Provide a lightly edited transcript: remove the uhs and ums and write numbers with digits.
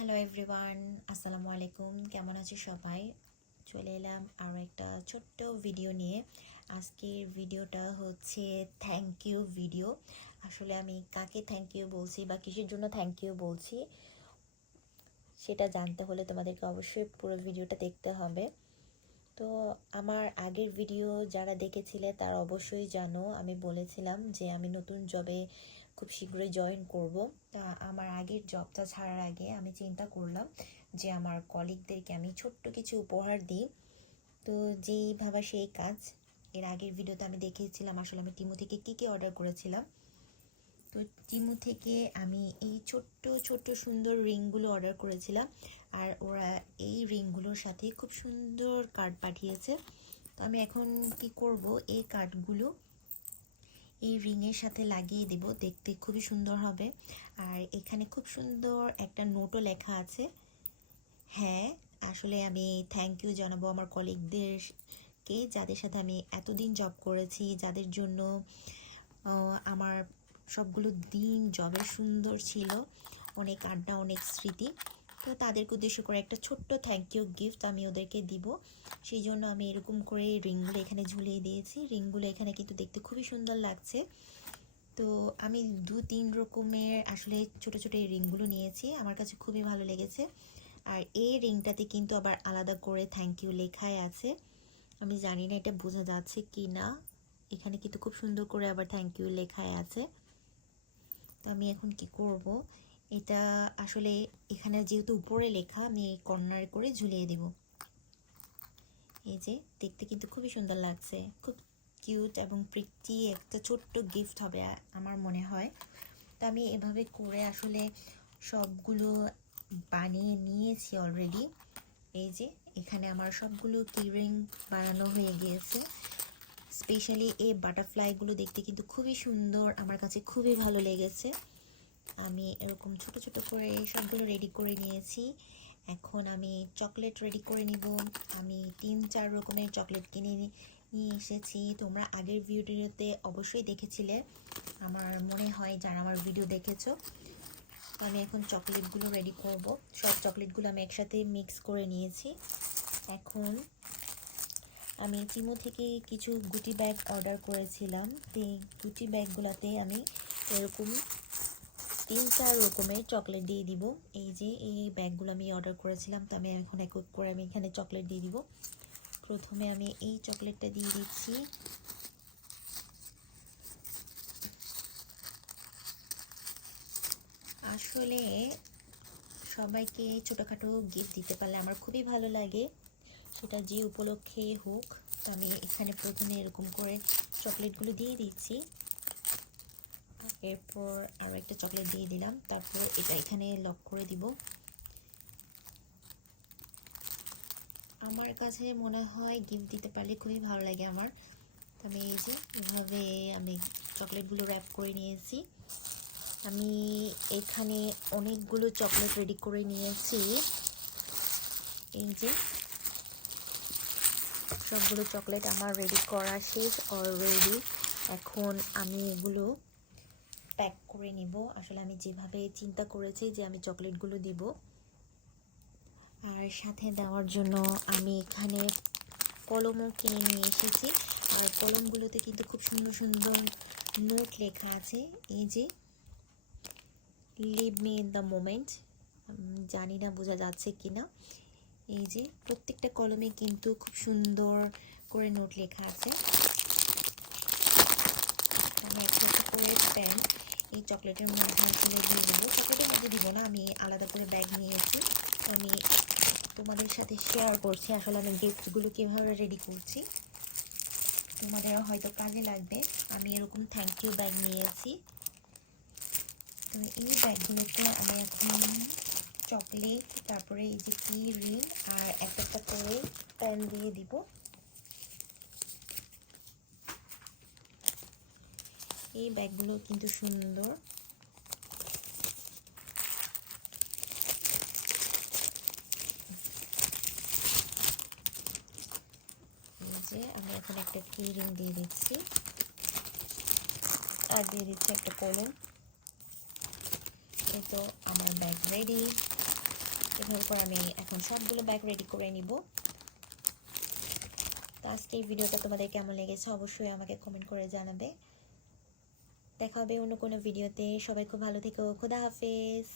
Hello everyone, আসসালামু আলাইকুম। কেমন আছে সবাই? চলে এলাম আরও একটা ছোট্ট ভিডিও নিয়ে। আজকের ভিডিওটা হচ্ছে থ্যাংক ইউ ভিডিও। আসলে আমি কাকে থ্যাংক ইউ বলছি বা কিসের জন্য থ্যাংক ইউ বলছি সেটা জানতে হলে তোমাদেরকে অবশ্যই পুরো ভিডিওটা দেখতে হবে। তো আমার আগের ভিডিও যারা দেখেছিলে তারা অবশ্যই জানো, আমি বলেছিলাম যে আমি নতুন জবে খুব শীঘ্রই জয়েন করব। তা আমার আগের জবটা ছাড়ার আগে আমি চিন্তা করলাম যে আমার কলিগদেরকে আমি ছোট্ট কিছু উপহার দিই। তো যেই ভাবা সেই কাজ। এর আগের ভিডিওতে আমি দেখিয়েছিলাম আসলে আমি টিমু থেকে কী অর্ডার করেছিলাম। তো টিমু থেকে আমি এই ছোট্ট ছোট্ট সুন্দর রিংগুলো অর্ডার করেছিলাম, আর ওরা এই রিংগুলোর সাথে খুব সুন্দর কার্ড পাঠিয়েছে। তো আমি এখন কি করব, এই কার্ডগুলো এই রিংয়ের সাথে লাগিয়ে দেব, দেখতে খুবই সুন্দর হবে। আর এখানে খুব সুন্দর একটা নোটও লেখা আছে। হ্যাঁ, আসলে আমি থ্যাংক ইউ জানাবো আমার কলিগদেরকে, যাদের সাথে আমি এতদিন জব করেছি, যাদের জন্য আমার সবগুলো দিন জবের সুন্দর ছিল, অনেক আড্ডা, অনেক স্মৃতি। তো তাদেরকে উদ্দেশ্য করে একটা ছোট্ট থ্যাংক ইউ গিফট আমি ওদেরকে দিব। সেই জন্য আমি এরকম করে রিংগুলো এখানে ঝুলিয়ে দিয়েছি। রিংগুলো এখানে কিন্তু দেখতে খুবই সুন্দর লাগছে। তো আমি 2-3 রকমের আসলে ছোট ছোট এই রিংগুলো নিয়েছি, আমার কাছে খুবই ভালো লেগেছে। আর এই রিংটাতে কিন্তু আবার আলাদা করে থ্যাংক ইউ লেখাই আছে। আমি জানি না এটা বোঝা যাচ্ছে কি না, এখানে কিন্তু খুব সুন্দর করে আবার থ্যাংক ইউ লেখাই আছে। তো আমি এখন কি করব, এটা আসলে এখানে যেহেতু উপরে লেখা, আমি কর্নার করে ঝুলিয়ে দেব। এই যে দেখতে কিন্তু খুবই সুন্দর লাগছে, খুব কিউট এবং প্রিটি একটা ছোট্ট গিফট হবে আমার মনে হয়। তো আমি এভাবে করে আসলে সবগুলো বানিয়ে নিয়েছি অলরেডি। এই যে এখানে আমার সবগুলো কি রিং বানানো হয়ে গিয়েছে। স্পেশালি এই বাটারফ্লাইগুলো দেখতে কিন্তু খুবই সুন্দর, আমার কাছে খুবই ভালো লেগেছে। আমি এরকম ছোট ছোট করে সবগুলো রেডি করে নিয়েছি। এখন আমি চকলেট রেডি করে নিব। আমি 3-4 রকমের চকলেট কিনে নিয়ে এসেছি, তোমরা আগের ভিডিওতে অবশ্যই দেখেছিলে আমার মনে হয়, যারা আমার ভিডিও দেখেছো। তো আমি এখন চকলেটগুলো রেডি করব। সব চকলেটগুলো আমি একসাথে মিক্স করে নিয়েছি। এখন আমি চিমো থেকে কিছু গুটি ব্যাগ অর্ডার করেছিলাম, সেই গুটি ব্যাগগুলোতে আমি এরকম 3-4 রকমের চকলেট দিয়ে দিব। এই যে এই ব্যাগগুলো আমি অর্ডার করেছিলাম, তো আমি এখন এক এক করে আমি এখানে চকলেট দিয়ে দিব। প্রথমে আমি এই চকলেটটা দিয়ে দিচ্ছি। আসলে সবাইকে ছোটোখাটো গিফট দিতে পারলে আমার খুবই ভালো লাগে, সেটা যে উপলক্ষে হোক। তো আমি এখানে প্রথমে এরকম করে চকলেটগুলো দিয়ে দিচ্ছি, এরপর আরও একটা চকলেট দিয়ে দিলাম, তারপর এটা এখানে লক করে দিব। আমার কাছে মনে হয় গিফট দিতে পারলে খুবই ভালো লাগে আমার। তো আমি এই যে এভাবে আমি চকলেটগুলো র্যাপ করে নিয়েছি। আমি এখানে অনেকগুলো চকলেট রেডি করে নিয়েছি। এই যে সবগুলো চকলেট আমার রেডি করা শেষ অলরেডি। এখন আমি এগুলো প্যাক করে নিব। আসলে আমি যেভাবে চিন্তা করেছি যে আমি চকলেটগুলো দিব, আর সাথে দেওয়ার জন্য আমি এখানে কলমও কিনে নিয়ে এসেছি। আর কলমগুলোতে কিন্তু খুব সুন্দর সুন্দর নোট লেখা আছে। এই যে live me in the moment, জানি না বোঝা যাচ্ছে কি না। এই যে প্রত্যেকটা কলমে কিন্তু খুব সুন্দর করে নোট লেখা আছে। আমি একটা একটা করে পেন এই চকলেটের মধ্যে আসলে দিয়ে দেবো। চকলেটের মধ্যে দিব না, আমি আলাদা করে ব্যাগ নিয়েছি। তো আমি তোমাদের সাথে শেয়ার করছি আসলে আমি গিফটগুলো কীভাবে রেডি করছি, তোমাদের হয়তো কাজে লাগবে। আমি এরকম থ্যাংক ইউ ব্যাগ নিয়েছি। তো এই ব্যাগগুলোতে আমি এখন চকলেট, তারপরে এই যে কি রিং আর একটা একটা করে পেন দিয়ে দিব। এই ব্যাগগুলো কিন্তু সুন্দর। এই যে আমি এখন একটা কি রিং দিয়ে দিচ্ছি, আর দিয়ে দিচ্ছি একটা কলম। এই তো আমার ব্যাগ রেডি। এভাবে করে আমি এখন সবগুলো ব্যাগ রেডি করে নিব। তো আজকে এই ভিডিওটা তোমাদের কেমন লেগেছে অবশ্যই আমাকে কমেন্ট করে জানাবে। দেখা হবে অন্য কোনো ভিডিওতে। সবাই খুব ভালো থেকো। খোদা হাফেজ।